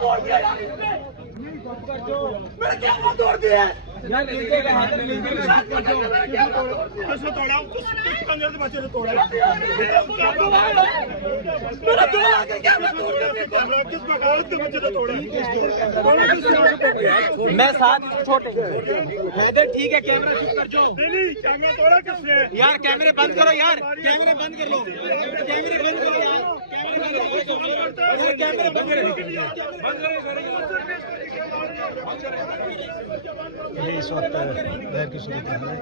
توڑ دیا میں ساتھ چھوٹے حیدر ٹھیک ہے کیمرہ چپ کر جو یار کیمرے بند کرو یار کیمرے بند کر لو کیمرے بند کرو یار کیمرے بند کرو یہ اس وقت دیر کی صورتحال ہے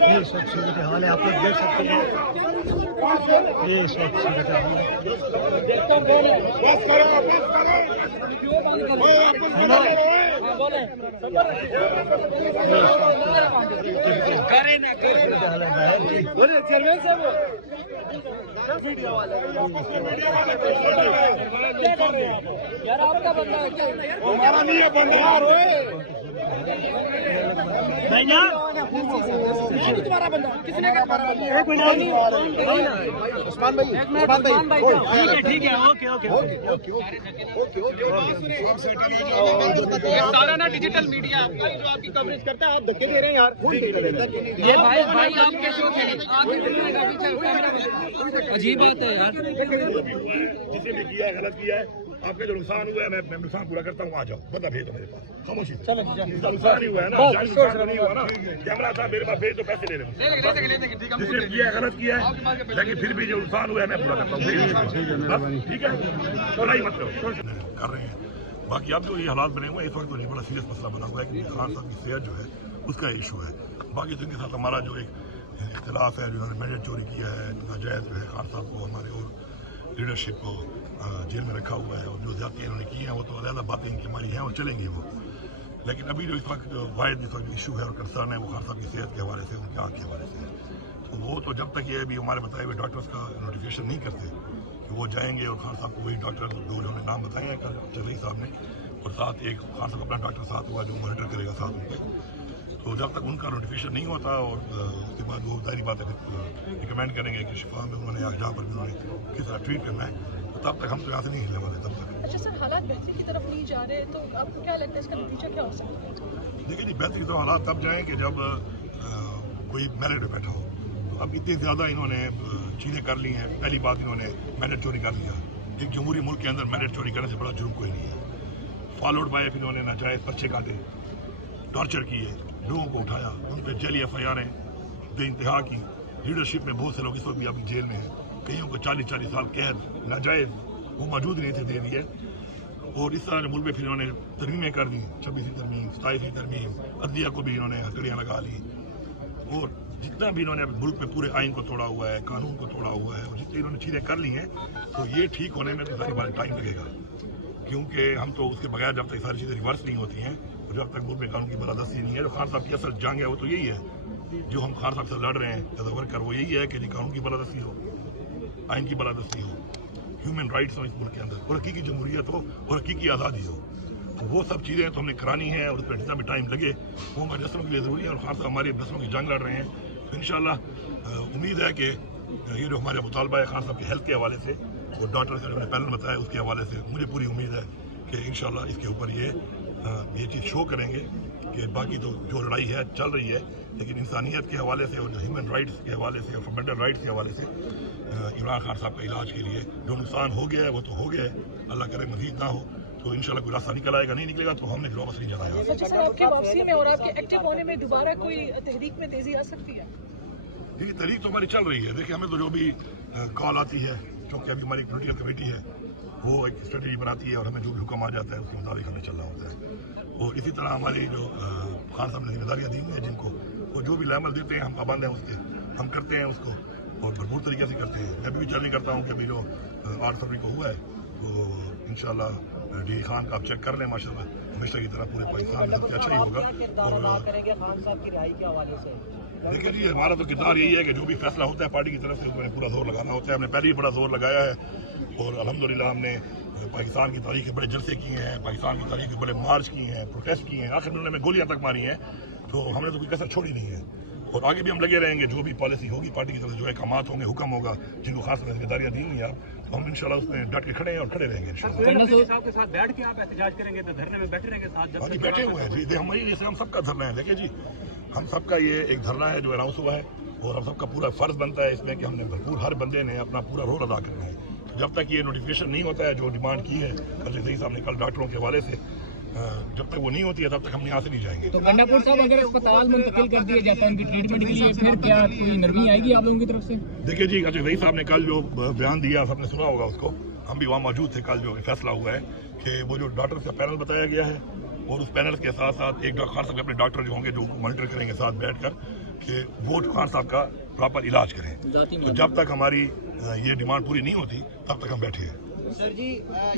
یہ اس وقت صورتحال ہے آپ لوگ دیکھ سکتے ہیں یہ اس وقت صورتحال ہے ٹھیک ہے اوکے سارا نا ڈیجیٹل میڈیا جو آپ کی کوریج کرتا ہے آپ دھکے دے رہے ہیں یار یہ بھائی آپ کے شو تھے عجیب بات ہے یار جسے بھی کیا ہے غلط کیا ہے آپ کا جو نقصان ہوا ہے میں نقصان پورا کرتا ہوں آ جاؤ بندہ بھیج دو میرے پاس خاموشی اس کا نقصان نہیں ہوا ہے نا نقصان نہیں ہوا نا کیمرہ تھا میرے پاس بھیج دو پیسے لے رہے ہوں جس نے کیا ہے غلط کیا ہے لیکن پھر بھی جو نقصان ہوا ہے میں پورا کرتا ہوں ٹھیک ہے تو نہیں مت کرو کر رہے ہیں باقی اب جو یہ حالات بنے ہوئے ہیں اس وقت تو نہیں بڑا سیریس مسئلہ بنا ہوا ہے کہ خان صاحب کی صحت جو ہے اس کا ایشو ہے باقی تو ان کے ساتھ ہمارا جو ایک اختلاف ہے جو میڈٹ چوری کیا ہے ناجائز جو ہے خان صاحب کو ہمارے اور لیڈرشپ کو جیل میں رکھا ہوا ہے اور جو زیادتی انہوں نے کی ہیں وہ تو علیحدہ باتیں ان کی ہماری ہیں اور چلیں گی وہ لیکن ابھی جو اس وقت واحد اس وقت ایشو ہے اور کنسرن ہے وہ خان صاحب کی صحت کے حوالے سے ان کی آنکھ کے حوالے سے ہے تو وہ تو جب تک یہ ابھی ہمارے بتائے ہوئے ڈاکٹرس کا نوٹیفیکیشن نہیں کرتے کہ وہ جائیں گے اور خان صاحب کو وہی ڈاکٹر جو انہوں نے نام بتائے ہیں چلئی صاحب نے اور ساتھ ایک خان صاحب اپنا ڈاکٹر ساتھ ہوا جو مانیٹر کرے گا ساتھ ان کے تو جب تک ان کا نوٹیفیکیشن نہیں ہوتا اور اس کے بعد وہ ظاہری بات ہے ریکمینڈ کریں گے کہ شفا میں انہوں نے جہاں پر بھی انہوں نے کس طرح ٹریٹ کرنا ہے تب تک ہم تو یہاں سے نہیں ہلنے والے تب تک اچھا سر حالات بہتری کی طرف نہیں جا رہے تو آپ کو کیا لگتا ہے اس کا نتیجہ کیا ہو سکتا ہے دیکھیے جی بہتری تو حالات تب جائیں کہ جب کوئی میرٹ پہ بیٹھا ہو تو اب اتنی زیادہ انہوں نے چیزیں کر لی ہیں پہلی بات انہوں نے میرٹ چوری کر لیا ایک جمہوری ملک کے اندر میرٹ چوری کرنے سے بڑا جرم کوئی نہیں ہے فالوڈ بائی پھر انہوں نے ناجائز پرچے کاٹے ٹارچر کیے لوگوں کو اٹھایا ان پہ جیلی ایف آئی آریں بے انتہا کی لیڈرشپ میں بہت سے لوگ اس وقت بھی ابھی جیل میں ہیں کئیوں کو 40 سال قید ناجائز وہ موجود نہیں تھے دے دیے اور اس طرح ملک میں پھر انہوں نے ترمیمیں کر دی 26ویں ترمیم 27ویں ترمیم عدلیہ کو بھی انہوں نے ہتھکڑیاں لگا لی اور جتنا بھی انہوں نے ملک میں پورے آئین کو توڑا ہوا ہے قانون کو توڑا ہوا ہے اور جتنی انہوں نے چیزیں کر لی ہیں تو یہ ٹھیک ہونے میں تو ساری بار ٹائم لگے گا کیونکہ ہم تو اس کے بغیر جب تک ساری چیزیں ریورس نہیں ہوتی ہیں اور جب تک ملک میں قانون کی بالادستی نہیں ہے جو خان صاحب کی اصل جنگ ہے وہ تو یہی ہے جو ہم خان صاحب سے لڑ رہے ہیں ایز اے ورکر وہ یہی ہے کہ قانون کی بالادستی ہو آئین کی بالادستی ہو ہیومن رائٹس ہوں اس ملک کے اندر اور حقیقی جمہوریت ہو اور حقیقی آزادی ہو تو وہ سب چیزیں تو ہم نے کرانی ہیں اور اس پہ جتنا بھی ٹائم لگے وہ ہمارے نسلوں کے لیے ضروری ہے اور خان صاحب ہماری نسلوں کی جنگ لڑ رہے ہیں تو انشاءاللہ امید ہے کہ یہ جو ہمارا مطالبہ ہے خان صاحب کی ہیلتھ کے حوالے سے اور ڈاکٹر کا جو نے پینل بتایا اس کے حوالے سے مجھے پوری امید ہے کہ انشاءاللہ اس کے اوپر یہ چیز شو کریں گے کہ باقی تو جو لڑائی ہے چل رہی ہے لیکن انسانیت کے حوالے سے اور جو ہیومن رائٹس کے حوالے سے اور فنڈامنٹل رائٹس کے حوالے سے عمران خان صاحب کا علاج کے لیے جو نقصان ہو گیا ہے وہ تو ہو گیا ہے اللہ کرے مزید نہ ہو تو انشاءاللہ کوئی راستہ نکل آئے گا نہیں نکلے گا تو ہم نے واپس نہیں جانا ہے اچھا سر آپ کی واپسی میں اور آپ کے ایکٹیو ہونے میں دوبارہ کوئی تحریک میں تیزی آ سکتی ہے یہ تحریک تو ہماری چل رہی ہے دیکھیں ہمیں تو جو بھی کال آتی ہے کیونکہ ابھی ہماری پولیٹیکل کمیٹی ہے وہ ایک اسٹریٹجی بناتی ہے اور ہمیں جو بھی حکم آ جاتا ہے اس کے مطابق ہمیں چلنا ہوتا ہے اور اسی طرح ہماری جو خان صاحب نے ذمہ داریاں دی ہیں جن کو وہ جو بھی لائمل دیتے ہیں ہم پابند ہیں اس کے ہم کرتے ہیں اس کو اور بھرپور طریقے سے کرتے ہیں میں بھی چل نہیں کرتا ہوں کہ ابھی جو 8 فروری کو ہوا ہے تو انشاءاللہ ڈی خان کا آپ چیک کر لیں ماشاء اللہ ہمیشہ کی طرح پورے پاکستان میں سب سے اچھا ہی ہوگا اور کریں گے خان صاحب کی رہائی کے حوالے سے देखिए जी, हमारा तो किरदार यही है कि जो भी फैसला होता है पार्टी की तरफ से उसमें पूरा जोर लगाना होता है। हमने पहले ही बड़ा जोर लगाया है और अल्हम्दुलिल्लाह हमने पाकिस्तान की तारीख के बड़े जलसे किए हैं, पाकिस्तान की तारीख के बड़े मार्च किए हैं, प्रोटेस्ट किए हैं, आखिर में उन्होंने गोलियां तक मारी हैं। तो हमने तो कोई कसर छोड़ी नहीं है और आगे भी हम लगे रहेंगे। जो भी पॉलिसी होगी पार्टी की तरफ से, जो अहकामात होंगे, हुक्म होगा, जिनको खास जिम्मेदारियां दी हुई हैं, तो हम इंशाल्लाह उसमें डट के खड़े हैं और खड़े रहेंगे इंशाल्लाह। साहब के साथ बैठ के आप एहतजाज करेंगे तो धरने में बैठे रहेंगे साथ? हाँ जी, बैठे हुए हैं जी, हमारी जैसे हम सबका धरना है। देखिए जी, हम सबका ये एक धरना है जो अनाउंस हुआ है और हम सबका पूरा फर्ज बनता है इसमें कि हमने भरपूर हर बंदे ने अपना पूरा रोल अदा करना है। जब तक ये नोटिफिकेशन नहीं होता है जो डिमांड की है सही साहब ने कल डॉक्टरों के हवाले से, जब तक वो नहीं होती है तब तक हम यहाँ से नहीं जाएंगे। तो गंडापुर साहब अगर अस्पताल मुंतकिल कर दिया जाता है उनकी ट्रीटमेंट के लिए, फिर क्या कोई नरमी आएगी आप लोगों की तरफ से? देखिए जी, अजय वही साहब ने कल जो बयान दिया सबने सुना होगा उसको, हम भी वहाँ मौजूद थे। कल जो फैसला हुआ है कि वो जो डॉक्टर का पैनल बताया गया है और उस पैनल के साथ साथ एक खान साहब अपने डॉक्टर जो होंगे जो मॉनिटर करेंगे साथ बैठकर कि वो खान साहब का प्रॉपर इलाज करें। तो जब तक हमारी ये डिमांड पूरी नहीं होती तब तक हम बैठे हैं। सर जी,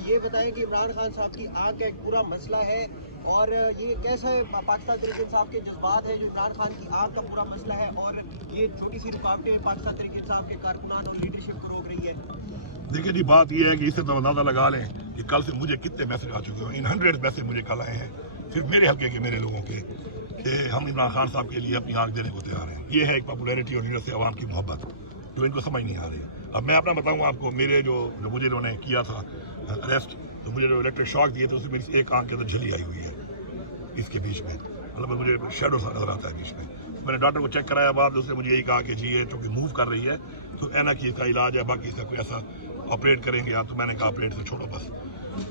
ये बताएं कि इमरान खान साहब की आग का एक पूरा मसला है और ये कैसा है पाकिस्तान तहरीक इंसाफ के जज्बात है जो इमरान खान की आग का पूरा मसला है और ये छोटी सी रुकावटें पाकिस्तान तहरीक इंसाफ के कारकुनान और लीडरशिप को रोक रही है? देखिए जी, बात यह है कि इससे तो अंदाजा लगा लें कि कल से मुझे कितने मैसेज आ चुके हैं। इन 100 मैसेज मुझे कल आए हैं सिर्फ मेरे हल्के के मेरे लोगों के कि हम इमरान खान साहब के लिए अपनी आग देने को तैयार हैं। ये है एक पॉपुलैरिटी और लीडर से आवाम की मोहब्बत जो इनको समझ नहीं आ रही। अब मैं अपना बताऊँ आपको, मेरे जो मुझे इन्होंने किया था अरेस्ट, तो मुझे जो इलेक्ट्रिक शॉक दिए तो उसमें मेरी एक आंख के अंदर झिल्ली आई हुई है इसके बीच में, मतलब मुझे शेडो सा नजर आता है बीच में। मैंने डॉक्टर को चेक कराया, बाद उसने मुझे यही कहा कि जी ये चूँकि मूव कर रही है तो ऐना की इसका इलाज है, बाकी इसका कोई ऐसा ऑपरेट करेंगे आप। तो मैंने कहा ऑपरेट से छोड़ो बस।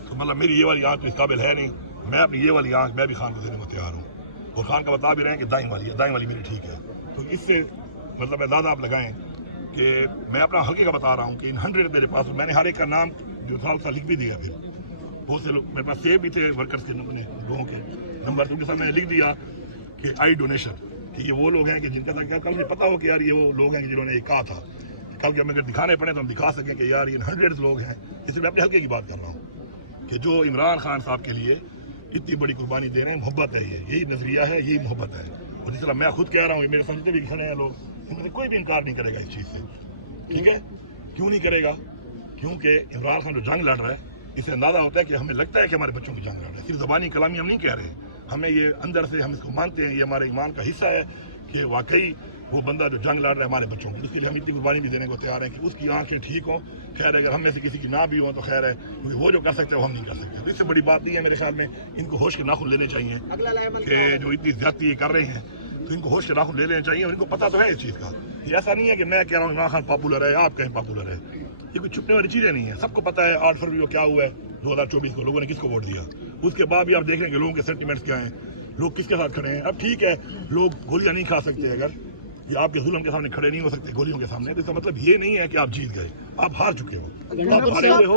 तो मतलब मेरी ये वाली आँख तो इस काबिल है नहीं, मैं अपनी ये वाली आँख मैं भी खान को देने को तैयार हूँ और खान का बता भी रहे हैं कि दाई वाली है, दाई वाली मेरी ठीक है। तो इससे मतलब अंदाजा आप लगाएं कि मैं अपना हल्के का बता रहा हूँ कि इन 100 मेरे पास, मैंने हर एक का नाम जो था उसका लिख भी दिया। फिर बहुत से लोग मेरे पास सेव भी थे वर्कर्स के लोगों के नंबर, उनके साथ मैंने लिख दिया कि आई डोनेशन, कि ये वो लोग हैं कि जिनका था कल मुझे पता हो कि यार ये वो लोग हैं कि जिन्होंने ये कहा था कल के हमें अगर दिखाने पड़े तो हम दिखा सकें कि यार ये 100 लोग हैं। इसलिए मैं अपने हल्के की बात कर रहा हूँ कि जो इमरान खान साहब के लिए इतनी बड़ी कुर्बानी दे रहे हैं, मोहब्बत है, यही नजरिया है, यही मोहब्बत है। और जिस तरह मैं खुद कह रहा हूँ, मेरे साथ जितने भी खड़े हैं लोग, इनमें कोई भी इनकार नहीं करेगा इस चीज़ से। ठीक है, क्यों नहीं करेगा? क्योंकि इमरान खान जो जंग लड़ रहा है, इससे अंदाजा होता है कि हमें लगता है कि हमारे बच्चों की जंग लड़ रहा है। सिर्फ ज़बानी कलामी हम नहीं कह रहे, हमें ये अंदर से हम इसको मानते हैं, ये हमारे ईमान का हिस्सा है कि वाकई वो बंदा जो जंग लड़ रहा है हमारे बच्चों की, इसके लिए हम इतनी कुर्बानी भी देने को तैयार हैं कि उसकी आंखें ठीक हों। खैर अगर हम में से किसी की ना भी हो तो खैर है, क्योंकि वो जो कर सकते हैं वो हम नहीं कर सकते। तो इससे बड़ी बात नहीं है मेरे ख्याल में। इनको होश के नाखुन लेने चाहिए कि जो इतनी ज्यादती कर रहे हैं तो इनको होश के नाखुन ले लेने चाहिए और इनको पता तो है इस चीज़ का। ये ऐसा नहीं है कि मैं कह रहा हूँ इमरान खान पॉपुलर है, आप कहें पॉपुलर है, ये कोई छुपने वाली चीज़ें नहीं है। सबको पता है 8 फरवरी को क्या हुआ है 2024 को, लोगों ने किसको वोट दिया। उसके बाद भी आप देख रहे हैं कि लोगों के सेंटिमेंट्स क्या हैं, लोग किसके साथ खड़े हैं। अब ठीक है, लोग गोलियां नहीं खा सकते, अगर ये आपके जुल्म के सामने खड़े नहीं हो सकते गोलियों के सामने, तो इसका मतलब ये नहीं है कि आप जीत गए, आप हार चुके हो, आप हारे हुए हो।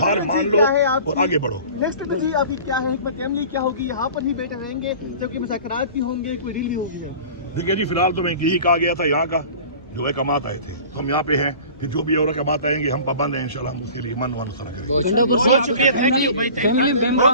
हार मान लो और आगे बढ़ो। नेक्स्ट जी आपकी क्या है हिकमत अमली क्या होगी? यहाँ पर ही बैठे रहेंगे जबकि मुज़ाकरात भी होंगे, कोई रैली होगी? देखिए जी, फिलहाल तो मैं यही कहा गया था, यहाँ का जो है कमात आए थे तो हम यहाँ पे हैं, फिर जो भी और कमात आएंगे हम पाबंद हैं इंशाल्लाह, हम उसके लिए ईमान वाला करेंगे। Family member